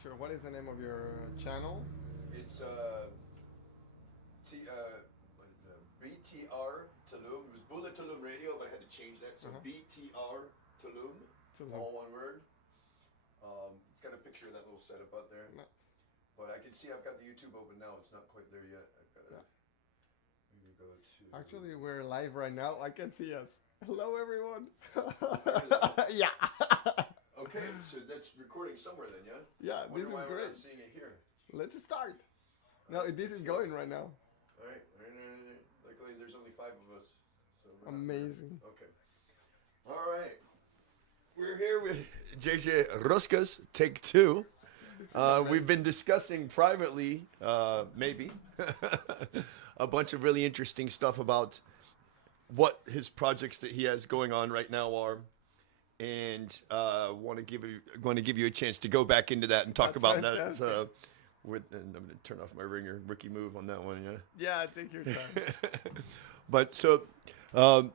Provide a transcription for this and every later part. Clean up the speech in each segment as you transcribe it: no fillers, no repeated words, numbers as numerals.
picture. What is the name of your channel? It's T, BTR Tulum. It was Bullet Tulum Radio, but I had to change that. So BTR Tulum, Tulum. all one word. It's got a picture of that little setup out there. Nice. But I can see I've got the YouTube open now. It's not quite there yet. I've got to maybe go to. Actually, we're live right now. I can see us. Hello, everyone. Yeah. Okay, so that's recording somewhere then, yeah? Yeah, this is Why we're great. not seeing it here. Let's start. No, this is going right now. All right. Luckily, there's only 5 of us. So Amazing. Okay. All right. We're here with JJ Ruescas, take 2. We've been discussing privately, maybe, a bunch of really interesting stuff about what his projects that he has going on right now are, and want to give you a chance to go back into that and talk about that. And I'm going to turn off my ringer, rookie move on that one. Yeah, take your time. But so,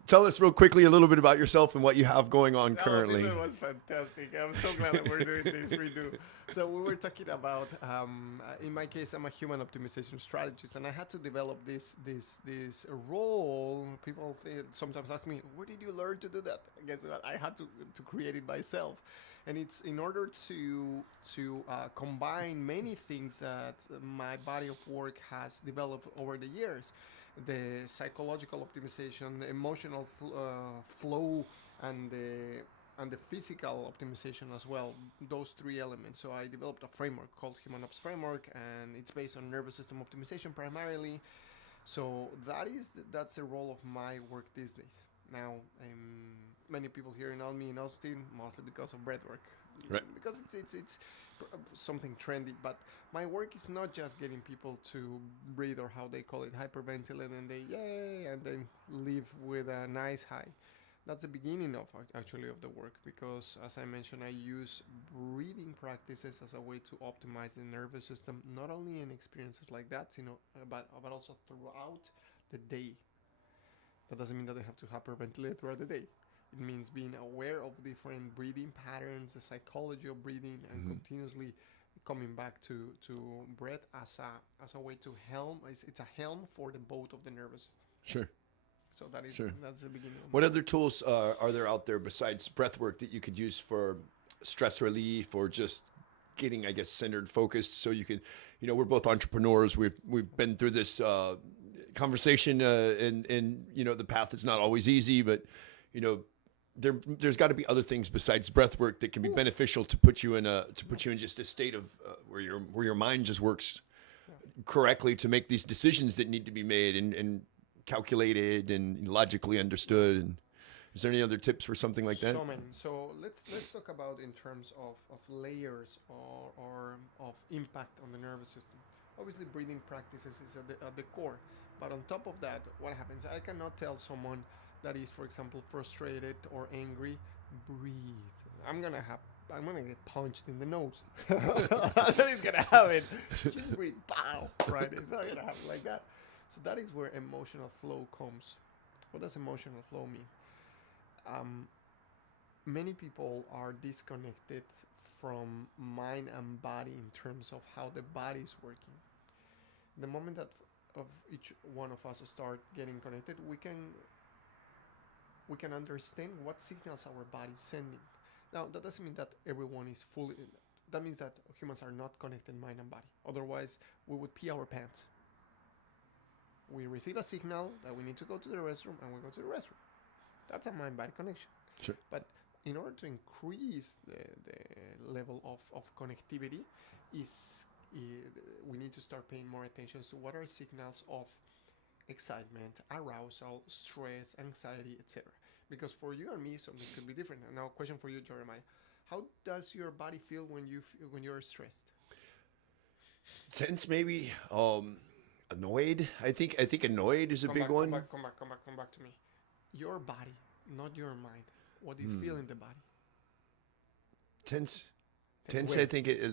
tell us real quickly a little bit about yourself and what you have going on currently. This was fantastic. I'm so glad that we're doing this redo. So we were talking about, in my case, I'm a human optimization strategist, and I had to develop this role. People sometimes ask me, where did you learn to do that? Guess what? I had to create it myself. And it's in order to combine many things that my body of work has developed over the years. The psychological optimization, the emotional flow, and the physical optimization as well. Those 3 elements. So I developed a framework called Human Ops Framework, and it's based on nervous system optimization primarily. So that's the role of my work these days. Now, many people here know me in Austin mostly because of breathwork, right? Because it's something trendy. But my work is not just getting people to breathe, or how they call it, hyperventilate, and then leave with a nice high. That's the beginning of the work, because as I mentioned, I use breathing practices as a way to optimize the nervous system, not only in experiences like that, but also throughout the day. That doesn't mean that they have to hyperventilate throughout the day. It means being aware of different breathing patterns, the psychology of breathing, and continuously coming back to breath as a way to helm. It's a helm for the boat of the nervous system. Sure. So that's the beginning. What other tools are there out there besides breath work that you could use for stress relief, or just getting, I guess, centered, focused, so you can, we're both entrepreneurs. We've been through this conversation, and the path is not always easy, but there's got to be other things besides breath work that can be beneficial to put you in just a state of where your mind just works correctly to make these decisions that need to be made and calculated and logically understood. And is there any other tips for something like that? So many. So let's talk about in terms of layers or of impact on the nervous system. Obviously, breathing practices is at the core. But on top of that, what happens? I cannot tell someone that is, for example, frustrated or angry, breathe. I'm gonna get punched in the nose. That's what it's gonna happen. Just breathe, pow, right? It's not gonna happen like that. So that is where emotional flow comes. What does emotional flow mean? Many people are disconnected from mind and body in terms of how the body is working. The moment that of each one of us start getting connected, we can understand what signals our body is sending. Now, that doesn't mean that everyone is fully. That means that humans are not connected mind and body. Otherwise, we would pee our pants. We receive a signal that we need to go to the restroom, and we go to the restroom. That's a mind-body connection. Sure. But in order to increase the level of connectivity, we need to start paying more attention to what are signals of excitement, arousal, stress, anxiety, etc. Because for you and me, something could be different. And now, question for you, Jeremiah: how does your body feel when you're stressed? Tense, maybe. Annoyed. I think annoyed is a big one. Come back to me. Your body, not your mind. What do you feel in the body? Tense. Where? I think I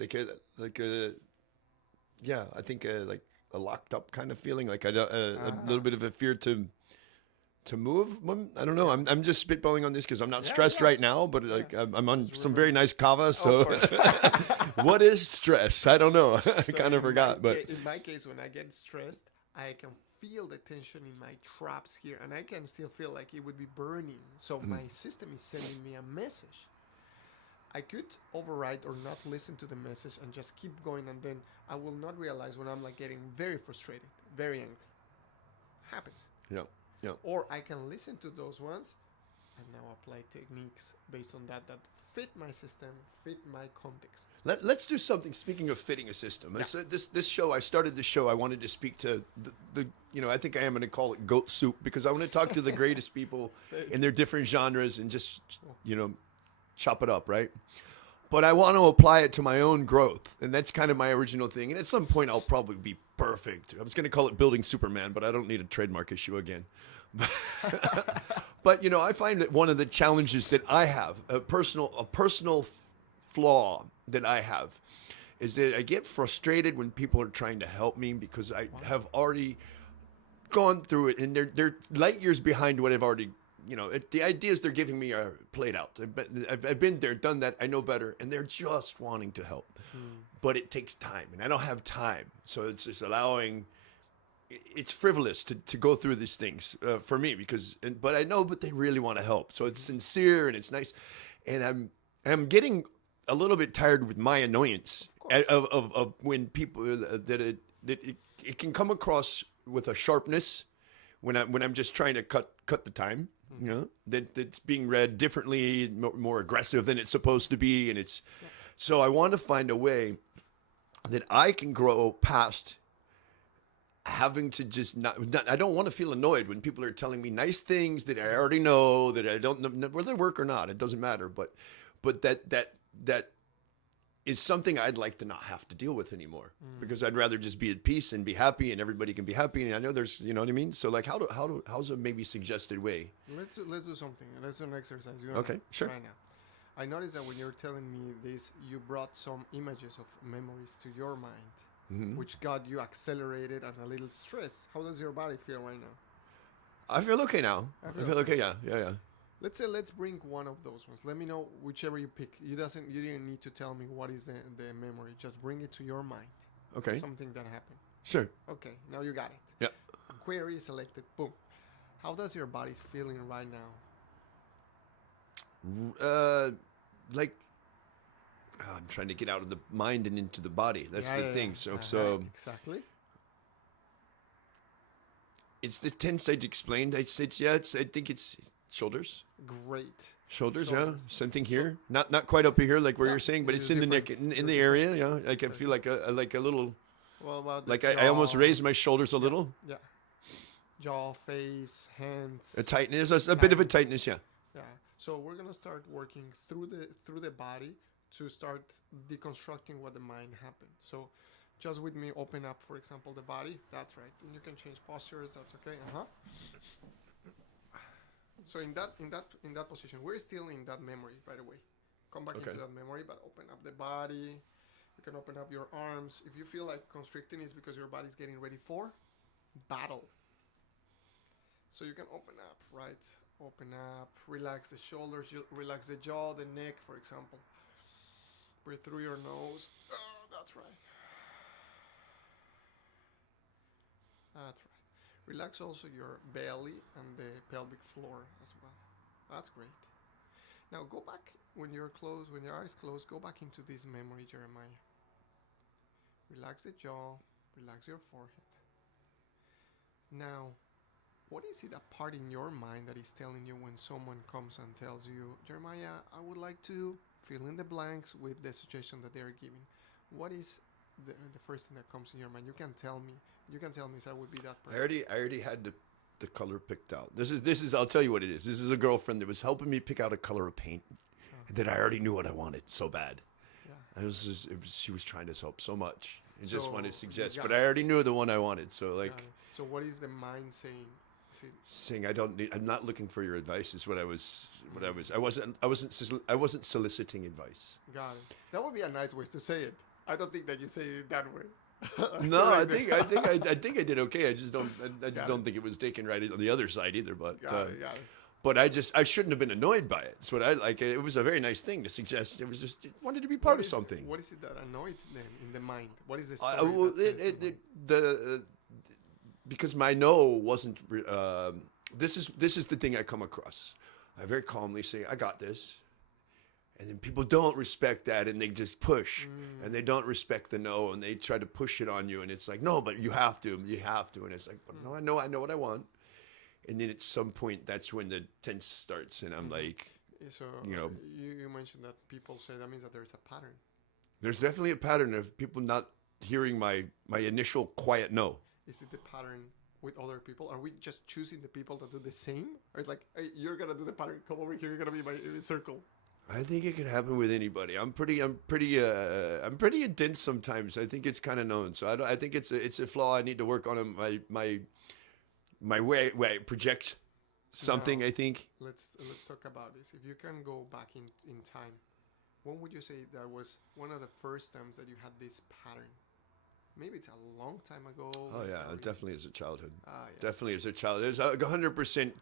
think like a locked up kind of feeling, like a little bit of a fear to To move? I don't know. I'm just spitballing on this because I'm not Yeah, stressed yeah. right now, but Yeah. like I'm on Just some remember. very nice kava. Of So, course. what is stress? I don't know. I So kind of forgot. But in my case, when I get stressed, I can feel the tension in my traps here, and I can still feel like it would be burning. So my system is sending me a message. I could override or not listen to the message and just keep going, and then I will not realize when I'm like getting very frustrated, very angry. Happens. yeah, yeah. Or I can listen to those ones and now apply techniques based on that fit my system, fit my context. Let's do something. Speaking of fitting a system, Yeah. this show. I started this show. I wanted to speak to the I think I am going to call it goat soup because I want to talk to the greatest people in their different genres and just chop it up, right? But I want to apply it to my own growth, and that's kind of my original thing. And at some point, I'll probably be perfect. I was going to call it building Superman, but I don't need a trademark issue again. But I find that one of the challenges that I have, a personal flaw that I have, is that I get frustrated when people are trying to help me because I have already gone through it, and they're light years behind what I've already. The ideas they're giving me are played out. I've been there, done that. I know better, and they're just wanting to help, but it takes time, and I don't have time. So it's just allowing. It's frivolous to go through these things for me but I know, but they really want to help. So it's sincere and it's nice, and I'm getting a little bit tired with my annoyance of when people that it can come across with a sharpness when I'm just trying to cut the time. That it's being read differently, more aggressive than it's supposed to be, and it's so I want to find a way that I can grow past having to just not I don't want to feel annoyed when people are telling me nice things that I already know, that I don't know whether they work or not. It doesn't matter, but that is something I'd like to not have to deal with anymore because I'd rather just be at peace and be happy and everybody can be happy. And I know there's, you know what I mean? So like, how's a maybe suggested way? Let's do something. Let's do an exercise. Okay, sure. Right now. I noticed that when you're telling me this, you brought some images of memories to your mind, which got you accelerated and a little stressed. How does your body feel right now? I feel okay now. I feel okay. Yeah. Let's bring one of those ones. Let me know whichever you pick. You didn't need to tell me what is the memory. Just bring it to your mind. Okay. Something that happened. Sure. Okay, now you got it. Yeah. Query selected. Boom. How does your body feeling right now? Like I'm trying to get out of the mind and into the body. That's the thing. So exactly. It's the tense I explained. I think it's shoulders. Great. Shoulders, yeah. Something here. Not quite up here like where you're saying, but it's in the neck, in the area, yeah. Like I feel like a little. Well, about like I almost raised my shoulders a little. Yeah. Jaw, face, hands. A tightness, a bit of a tightness, yeah. Yeah. So we're gonna start working through the body to start deconstructing what the mind happened. So just with me, open up, for example, the body. That's right. And you can change postures. That's okay. So in that position, we're still in that memory, by the way. Come back into that memory, but open up the body. You can open up your arms. If you feel like constricting, it's because your body's getting ready for battle. So you can open up, right? Open up, relax the shoulders, relax the jaw, the neck, for example. Breathe through your nose. Oh, that's right. That's right. Relax also your belly and the pelvic floor as well. That's great. Now go back when your eyes closed, go back into this memory, Jeremiah. Relax the jaw, relax your forehead. Now, what is it, a part in your mind that is telling you when someone comes and tells you, Jeremiah, I would like to fill in the blanks with the suggestion that they are giving? What is the first thing that comes in your mind? You can tell me. You can tell me, so I would be that person. I already had the color picked out. This is. I'll tell you what it is. This is a girlfriend that was helping me pick out a color of paint that I already knew what I wanted so bad. Yeah. She was trying to help so much. And just wanted to suggest, but I already knew the one I wanted. So like. So what is the mind saying? Saying I'm not looking for your advice is what I was. I wasn't soliciting advice. Got it. That would be a nice way to say it. I don't think that you say it that way. No, Correct me. I think I did okay. I just Got don't it. think it was taken right on the other side either. Got it. Got it. But I shouldn't have been annoyed by it. It's what I like. It was a very nice thing to suggest. It was just it wanted to be part of something. What is it that annoyed them in the mind? What is the I- story well, that says in the mind? the because my no wasn't. This is the thing I come across. I very calmly say, "I got this," and then people don't respect that, and they just push, and they don't respect the no, and they try to push it on you, and it's like, "No, but you have to, and it's like, "But no, I know what I want," and then at some point, that's when the tense starts, and I'm like, So you know, you mentioned that people say that means that there's a pattern. there's definitely a pattern of people not hearing my initial quiet no. Is it the pattern with other people? Are we just choosing the people that do the same? Or it's like, hey, you're gonna do the pattern. Come over here. You're gonna be my circle. I think it can happen with anybody. I'm pretty intense sometimes. I think it's kind of known. So I think it's a flaw I need to work on. My way I project something. Now, I think. let's talk about this. If you can go back in time, when would you say that was one of the first times that you had this pattern? Maybe it's a long time ago. Oh it's yeah, already- definitely as a childhood. Yeah. Definitely as a child. There's 100%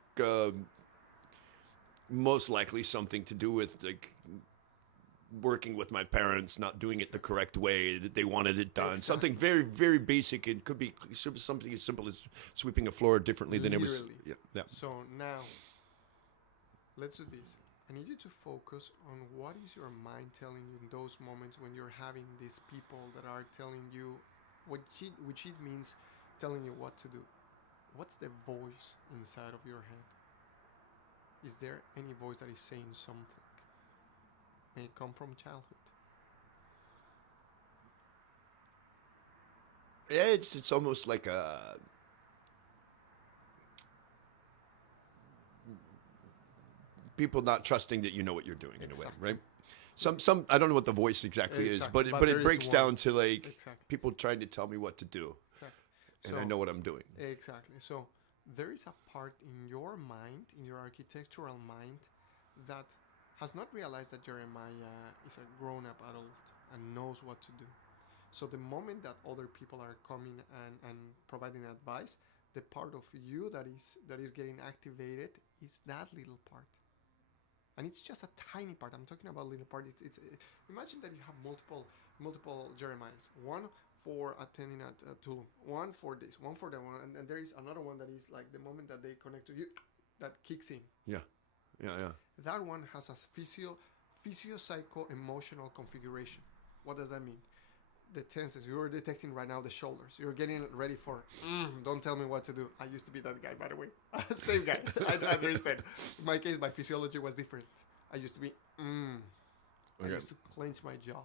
most likely something to do with like working with my parents, not doing it the correct way that they wanted it done. Exactly. Something very, very basic. It could be something as simple as sweeping a floor differently than it was. Literally. Yeah, yeah. So now, let's do this. I need you to focus on what is your mind telling you in those moments when you're having these people that are telling you which it means telling you what to do. What's the voice inside of your head? Is there any voice that is saying something? May it come from childhood. Yeah, it's almost like a people not trusting that you know what you're doing in a way, Exactly. right? Some I don't know what the voice exactly is, Exactly, but but but there it is breaks one. down to like Exactly. people trying to tell me what to do, Exactly. and I know what I'm doing. Exactly. So there is a part in your mind, in your architectural mind, that has not realized that Jeremiah is a grown-up adult and knows what to do. So the moment that other people are coming and providing advice, the part of you that is getting activated is that little part. And it's just a tiny part. I'm talking about little part. It's imagine that you have multiple Jeremiahs. One for attending at Tulum, one for this, one for that one, and there is another one that is like the moment that they connect to you, that kicks in. Yeah. That one has a physio-psycho emotional configuration. What does that mean? The tenses. You're detecting right now the shoulders. You're getting ready for, don't tell me what to do. I used to be that guy, by the way. Same guy. I understand. In my case, my physiology was different. I used to be, I Okay. used to clench my jaw.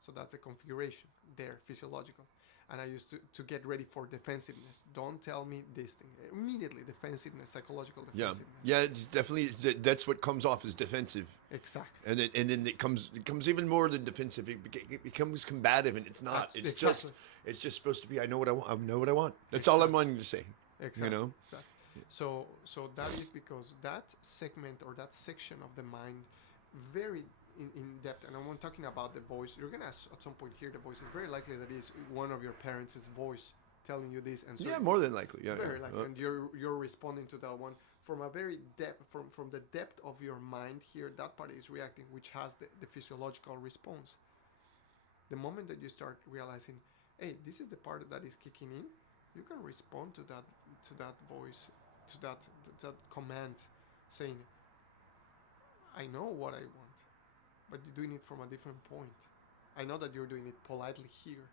So that's a configuration there, physiological. And I used to get ready for defensiveness. Don't tell me this thing. Immediately, defensiveness, psychological Yeah, defensiveness. yeah. It's definitely that's what comes off as defensive, Exactly. and then it comes even more than defensive. It becomes combative, and it's not. It's Exactly. it's just supposed to be. I know what I want. I know what I want. That's all I'm wanting to say. Exactly. You know. Exactly. So that is because that segment or that section of the mind, very in depth, and I'm talking about the voice. You're gonna at some point hear the voice. It's very likely that it's one of your parents' voice telling you this, and so Yeah, more than likely. Yeah, very yeah. likely, and you're responding to that one from a very depth from the depth of your mind here. That part is reacting, which has the physiological response. The moment that you start realizing, hey, this is the part that is kicking in, you can respond to that voice, to that command, saying, I know what I want, but you're doing it from a different point. I know that you're doing it politely here,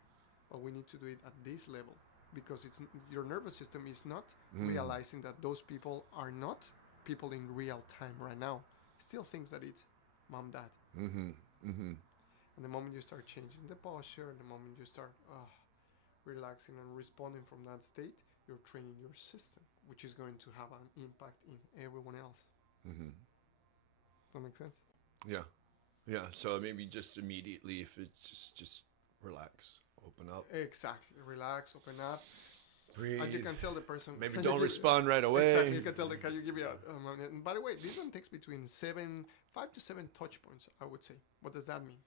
but we need to do it at this level because it's your nervous system is not realizing that those people are not people in real time right now. Still thinks that it's mom, dad. And the moment you start changing the posture, and the moment you start relaxing and responding from that state, you're training your system, which is going to have an impact in everyone else. Does that make sense? Yeah, yeah. So maybe just immediately, if it's just relax, open up, Exactly. Relax, open up. breathe. And you can tell the person. Maybe "Can you don't give-" respond right away. Exactly. You can tell them, can you give me a moment? And by the way, this one takes between 5 to 7 touch points, I would say. What does that mean?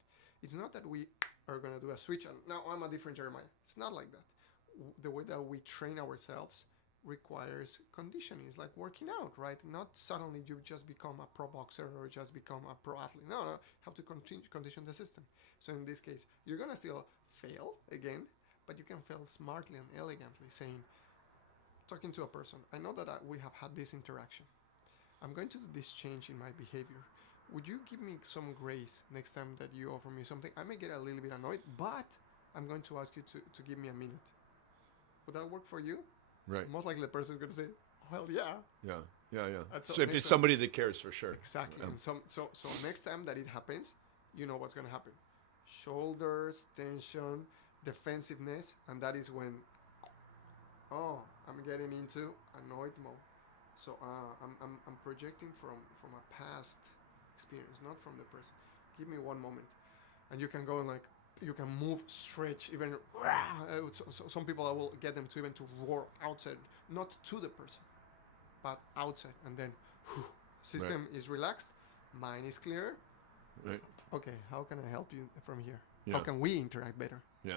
It's not that we are going to do a switch and now I'm a different Jeremiah. It's not like that. The way that we train ourselves requires conditioning. It's like working out, right? Not suddenly you just become a pro boxer or just become a pro athlete. No, you have to condition the system. So in this case, you're going to still fail again, but you can fail smartly and elegantly, saying, talking to a person, I know that we have had this interaction. I'm going to do this change in my behavior. Would you give me some grace next time that you offer me something? I may get a little bit annoyed, but I'm going to ask you to give me a minute. Would that work for you? Right. Most likely the person is going to say, well, yeah. Yeah. And So if it's somebody that cares, for sure. Exactly. And so next time that it happens, you know what's going to happen. Shoulders, tension, defensiveness, and that is when, I'm getting into annoyed mode. So I'm projecting from a past experience, not from the present. Give me one moment, and you can go and you can move, stretch, even. So some people I will get them to even to roar outside, not to the person, but outside, and then system is relaxed, mind is clear. Right. Okay, how can I help you from here? Yeah. How can we interact better? Yeah.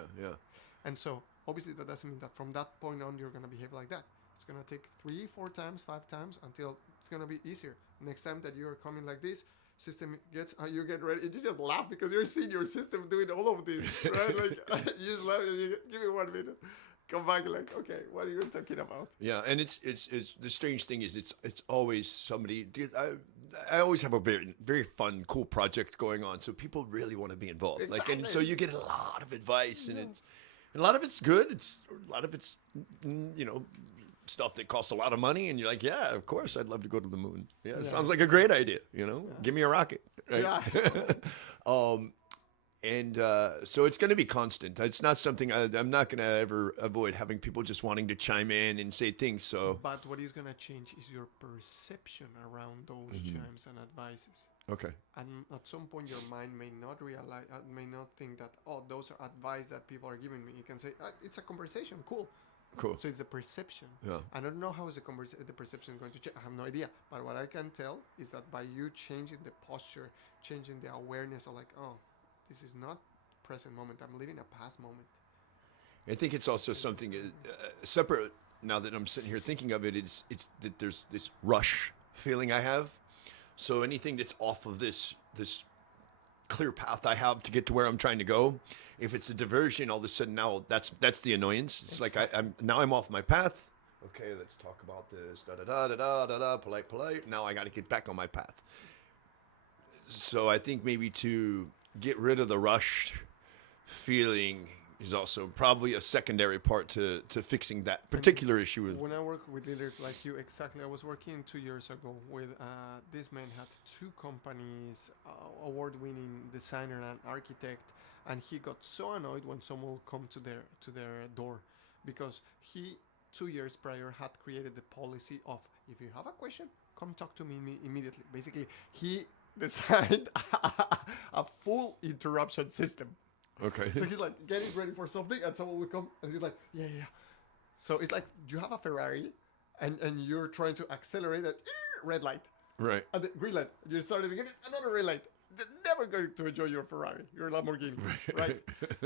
And so obviously that doesn't mean that from that point on you're gonna behave like that. It's gonna take 3, 4 times, 5 times until it's gonna be easier. Next time that you're coming like this, system gets, you get ready. You just laugh because you're seeing your system doing all of this, right? Like you just laugh. And you give me 1 minute. Come back, like, okay, what are you talking about? Yeah, and it's the strange thing is it's always somebody. I always have a very very fun, cool project going on, so people really want to be involved. Exactly. And so you get a lot of advice, and a lot of it's good. A lot of it's stuff that costs a lot of money, and you're like, yeah, of course, I'd love to go to the moon. Yeah, sounds like a great idea. Give me a rocket. Right? Yeah. So it's going to be constant. It's not something I'm not going to ever avoid having people just wanting to chime in and say things. So, but what is going to change is your perception around those chimes and advices. Okay. And at some point, your mind may not realize, may not think that, those are advice that people are giving me. You can say, it's a conversation. Cool. So it's the perception. Yeah. I don't know how is the perception going to change. I have no idea. But what I can tell is that by you changing the posture, changing the awareness of this is not present moment. I'm living a past moment. I think it's also something separate. Now that I'm sitting here thinking of it, it's that there's this rush feeling I have. So anything that's off of this clear path I have to get to where I'm trying to go, if it's a diversion, all of a sudden now that's the annoyance. It's Exactly. like I'm off my path. Okay, let's talk about this. Da da da da da da. Polite. Now I got to get back on my path. So I think maybe to get rid of the rush feeling is also probably a secondary part to fixing that particular issue. When I work with leaders like you, exactly, I was working 2 years ago with this man had 2 companies, award-winning designer and architect, and he got so annoyed when someone would come to their door, because he 2 years prior had created the policy of, if you have a question, come talk to me immediately. Basically, he designed a full interruption system. Okay. So he's like getting ready for something, and someone will come, and he's like, yeah. So it's like you have a Ferrari, and you're trying to accelerate at red light, Right. and the green light. You're starting to get another red light. They're never going to enjoy your Ferrari, your Lamborghini, right?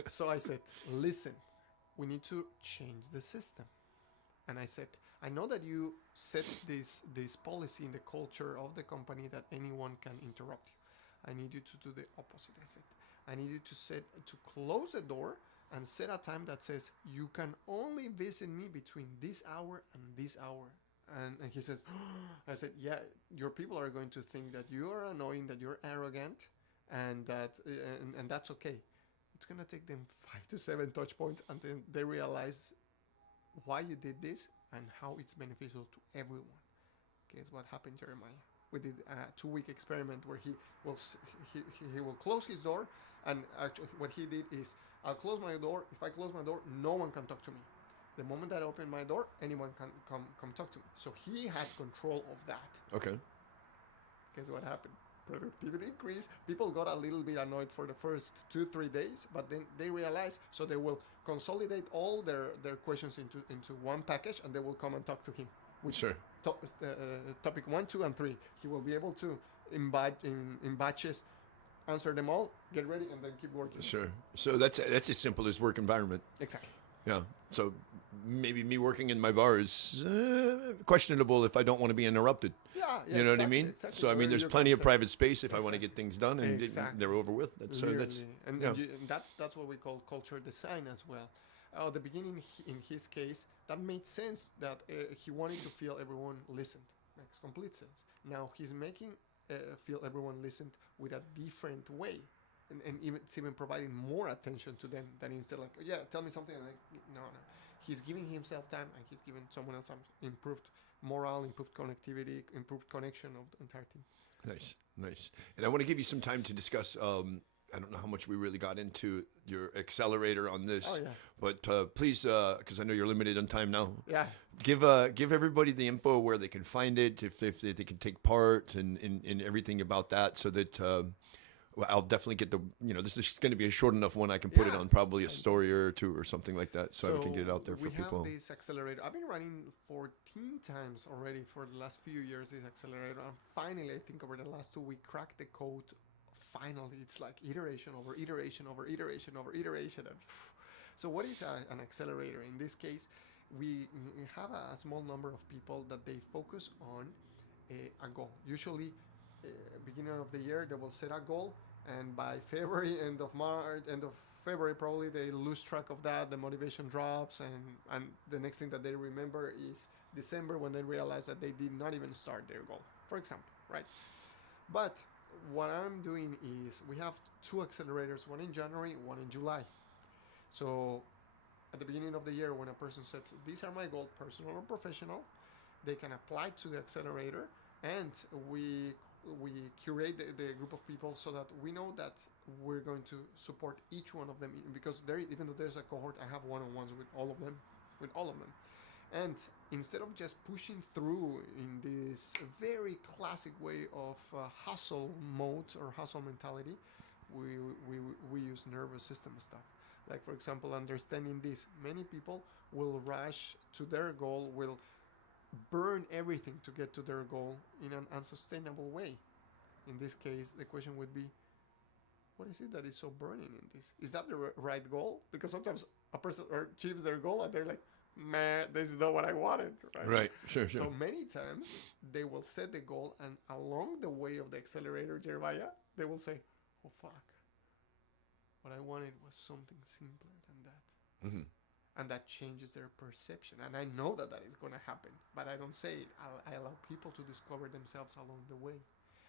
So I said, listen, we need to change the system. And I said, I know that you set this policy in the culture of the company that anyone can interrupt you. I need you to do the opposite. I said, I need you to close the door and set a time that says you can only visit me between this hour and this hour. And he says, I said, yeah, your people are going to think that you are annoying, that you're arrogant, and that's okay. It's gonna take them 5 to 7 touch points until they realize why you did this and how it's beneficial to everyone. Guess what happened, Jeremiah? We did a 2-week experiment where he will close his door, and actually what he did is, I'll close my door. If I close my door, no one can talk to me. The moment that I open my door, anyone can come talk to me. So he had control of that. Okay. Guess what happened? Productivity increased. People got a little bit annoyed for the first 2-3 days, but then they realized, so they will consolidate all their questions into one package, and they will come and talk to him. Sure. Topic 1, 2, and 3. He will be able to in batches answer them all, get ready, and then keep working. Sure. So that's as simple as work environment. Exactly. Yeah. So maybe me working in my bar is questionable if I don't want to be interrupted. Yeah, yeah, You know what I exactly, mean? exactly. So I mean, Or there's you plenty can of say- private space if I want to Exactly. get things done, and Exactly. they're over with. That's Literally, and, yeah. and that's what we call culture design as well. At the beginning, in his case, that made sense that he wanted to feel everyone listened. Makes complete sense. Now he's making feel everyone listened with a different way, and even it's even providing more attention to them than instead like, yeah, tell me something. And like, no, no, he's giving himself time, and he's giving someone else some improved morale, improved connectivity, improved connection of the entire team. Nice, nice. And I want to give you some time to discuss. I don't know how much we really got into your accelerator on this, Oh, yeah. but please, because I know you're limited on time now. Yeah. Give everybody the info where they can find it, if they can take part, and everything about that, so that well, I'll definitely get this is going to be a short enough one I can put it Yeah. on probably a story or two or something like that, so I can get it out there for people. We have this accelerator. I've been running 14 times already for the last few years, this accelerator. And finally, I think over the last 2 we cracked the code. Finally, it's like iteration over iteration over iteration over iteration. And so what is an accelerator? In this case, we have a small number of people that they focus on a goal. Usually, beginning of the year, they will set a goal, and by February, end of March, end of February, probably they lose track of that. The motivation drops, and the next thing that they remember is December, when they realize that they did not even start their goal, for example, right? But what I'm doing is we have two accelerators, one in January, one in July. So at the beginning of the year, when a person sets, these are my goals, personal or professional, they can apply to the accelerator, and we curate the group of people so that we know that we're going to support each one of them, because there, even though there's a cohort, I have one-on-ones with all of them, and instead of just pushing through in this very classic way of hustle mode or hustle mentality, we use nervous system stuff. Like, for example, understanding this, many people will rush to their goal, will burn everything to get to their goal in an unsustainable way. In this case, the question would be, what is it that is so burning in this? Is that the right goal? Because sometimes a person achieves their goal and they're like, man, this is not what I wanted. Right, sure. So many times they will set the goal, and along the way of the accelerator, Jeremiah, they will say, oh, fuck. What I wanted was something simpler than that. Mm-hmm. And that changes their perception. And I know that is going to happen, but I don't say it. I allow people to discover themselves along the way.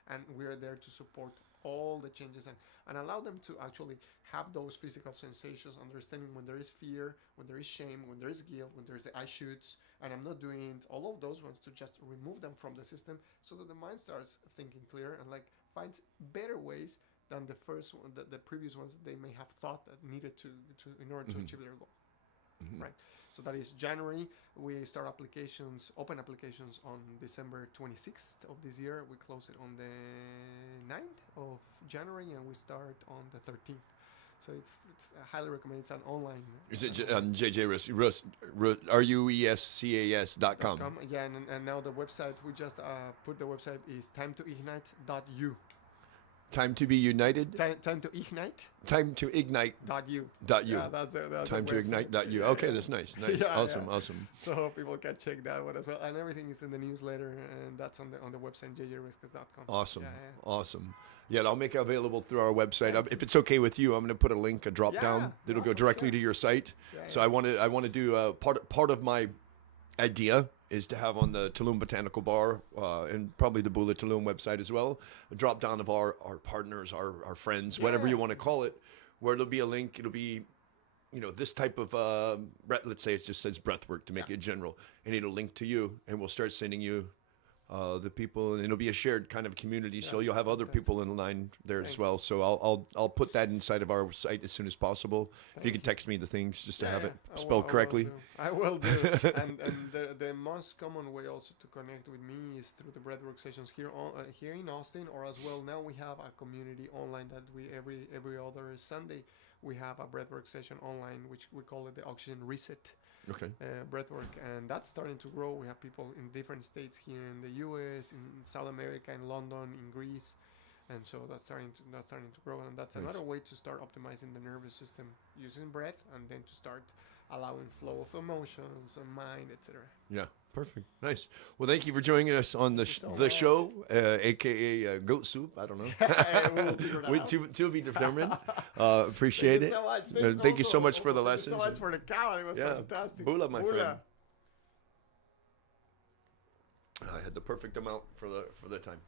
And we're there to support all the changes and allow them to actually have those physical sensations, understanding when there is fear, when there is shame, when there is guilt, when there's the I shoulds, and I'm not doing it, all of those ones, to just remove them from the system so that the mind starts thinking clear and like finds better ways than the first one, the previous ones they may have thought that needed to in order to achieve their goal. Mm-hmm. Right. So that is January. We start applications, open applications on December 26th of this year. We close it on the 9th of January, and we start on the 13th. So it's I highly recommend. It's an online. Is it on ruescas.com? Yeah, and now the website, we just put the website is timetooignite.u. Time to be united. Time to ignite. Time to ignite. .u. Yeah, that's it. Time to ignite.u. Okay, that's nice. Yeah, awesome. So people can check that one as well, and everything is in the newsletter, and that's on the website jjruescas.com. Awesome. Yeah, I'll make it available through our website. If it's okay with you, I'm going to put a drop down that'll go directly to your site. So I want to do part of my idea is to have on the Tulum Botanical Bar and probably the Bula Tulum website as well, a drop down of our partners, our friends, whatever you want to call it, where there'll be a link. It'll be, this type of, let's say it just says breathwork to make it general, and it'll link to you, and we'll start sending you the people, and it'll be a shared kind of community. So you'll have other people in line there as well. So I'll put that inside of our site as soon as possible. If you can text me the things just to have it spelled correctly. I will do. and the most common way also to connect with me is through the breathwork sessions here in Austin, or as well now we have a community online that we every other Sunday we have a breathwork session online, which we call it the Oxygen Reset. Okay. Breathwork, and that's starting to grow. We have people in different states here in the U.S., in South America, in London, in Greece, and so that's starting to grow, and that's Nice. another way to start optimizing the nervous system using breath, and then to start allowing flow of emotions and mind, etc. Yeah, perfect. Nice. Well, thank you for joining us on the Thank you so the much. show, aka Goat Soup. I don't know. We'll figure that out. To be determined. Appreciate Thank you it. so much. Thank you so much for the Thank lessons. you so much for the cow. It was Yeah. fantastic. Bula, my Bula. friend. I had the perfect amount for the time.